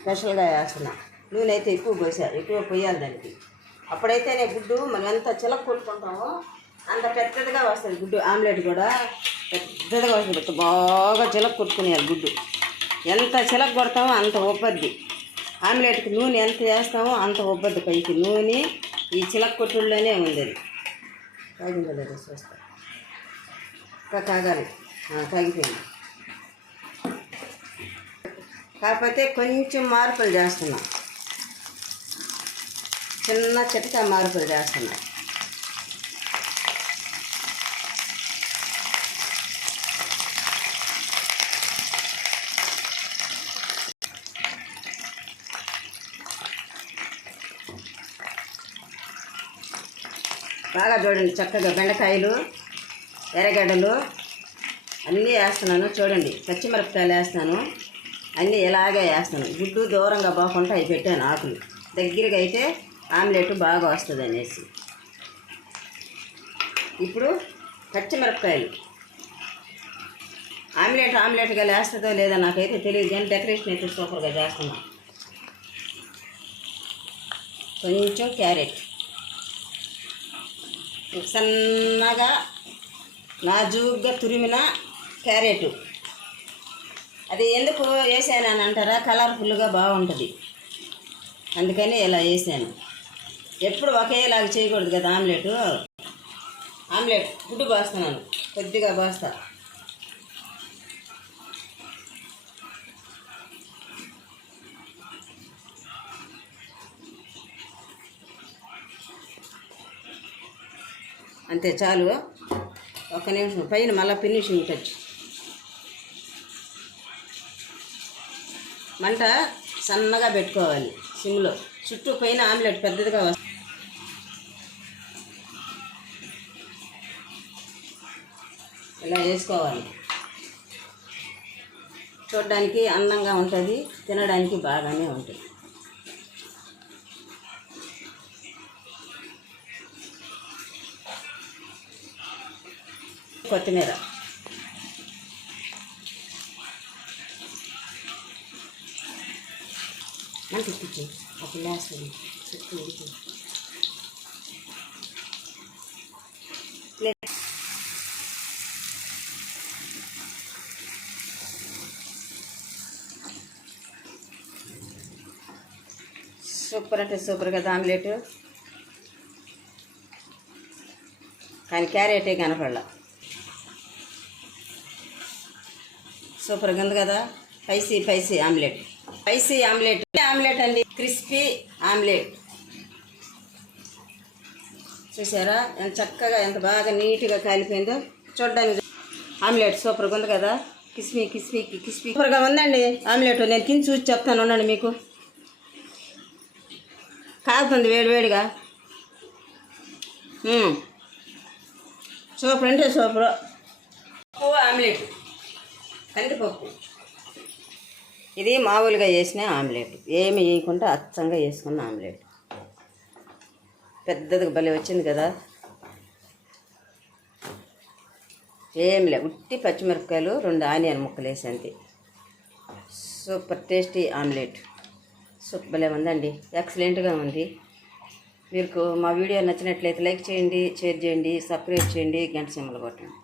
స్పెషల్గా వేస్తున్నా. నూనె అయితే ఎక్కువ పోయాలి దానికి. అప్పుడైతేనే గుడ్డు మనం ఎంత చిలక కొట్టుకుంటామో అంత పెద్దదిగా వస్తుంది గుడ్డు. ఆమ్లెట్ కూడా పెద్దదిగా వస్తుంది. బాగా చిలక కొట్టుకునేయాలి గుడ్డు. ఎంత చిలక కొడతామో అంత ఉబ్బద్ది. ఆమ్లెట్కి నూనె ఎంత వేస్తామో అంత ఉబ్బద్ది పైకి. నూనె ఈ చిలక కొట్టుల్లోనే ఉంది. కాగిందో లేదో చూస్తా. ఇంకా కాగాలి. కాగిపోయింది. కాకపోతే కొంచెం మార్పులు చేస్తున్నా. చిన్న చిట్కా మార్పులు చేస్తున్నా. బాగా చూడండి, చక్కగా బెండకాయలు, ఎర్రగడ్డలు అన్నీ వేస్తున్నాను. చూడండి, పచ్చిమిరపకాయలు వేస్తాను. అన్నీ ఇలాగే వేస్తాను. గుడ్డు దూరంగా పోకుండా అవి పెట్టాను. ఆకులు దగ్గరగా అయితే ఆమ్లెట్ బాగా వస్తుంది అనేసి. ఇప్పుడు పచ్చిమిరపకాయలు ఆమ్లెట్గా వేస్తుందో లేదో నాకైతే తెలియదు, కానీ డెకరేషన్ అయితే సూపర్గా చేస్తున్నాను. కొంచెం క్యారెట్ సన్నగా నాజూగ్గా తురిమిన క్యారెట్. అది ఎందుకు వేసానని అంటారా? కలర్ఫుల్గా బాగుంటుంది, అందుకని ఇలా వేసాను. ఎప్పుడు ఒకేలాగా చేయకూడదు కదా ఆమ్లెట్. గుడ్డు పోస్తున్నాను, కొద్దిగా పోస్తా. అంతే చాలు. ఒక్క నిమిషం పైన మళ్ళీ ఫినిషింగ్ టచ్. మంట సన్నగా పెట్టుకోవాలి సిమ్లో. చుట్టూ పైన ఆమ్లెట్ పెద్దదిగా వస్తుంది. ఇలా వేసుకోవాలి. చూడడానికి అందంగా ఉంటుంది, తినడానికి బాగానే ఉంటుంది. కొత్తిమీర మనం తిప్పించి అప్పుడు వేస్తుంది. సూపర్ అంటే సూపర్ కదా ఆమ్లెట్. కానీ క్యారెటే కనపడాల. సూపర్గా ఉంది కదా. స్పైసీ ఆమ్లెట్ అండి. క్రిస్పీ ఆమ్లెట్ చూసారా ఎంత చక్కగా, ఎంత బాగా నీట్గా కాలిపోయిందో చూడడానికి. ఆమ్లెట్ సూపర్గా ఉంది కదా. కిస్మీ సూపర్గా ఉందండి ఆమ్లెట్. నేను తిని చూసి చెప్తాను ఉండండి. మీకు కాలుతుంది వేడిగా. సూపర్ అంటే సూపర్. ఆమ్లెట్ కందిపప్పు. ఇది మామూలుగా వేసిన ఆమ్లెట్, ఏమి వేయకుండా అచ్చంగా వేసుకున్న ఆమ్లెట్. పెద్దదిగా భలే వచ్చింది కదా. ఏమి లే, ఉట్టి పచ్చిమిరపకాయలు 2 ఆనియన్ ముక్కలు వేసి అంతే. Super tasty omelette. భలే ఉందండి, ఎక్సలెంట్గా ఉంది. మీకు మా వీడియో నచ్చినట్లయితే లైక్ చేయండి, షేర్ చేయండి, సబ్స్క్రైబ్ చేయండి, గంట సింబల్ కొట్టండి.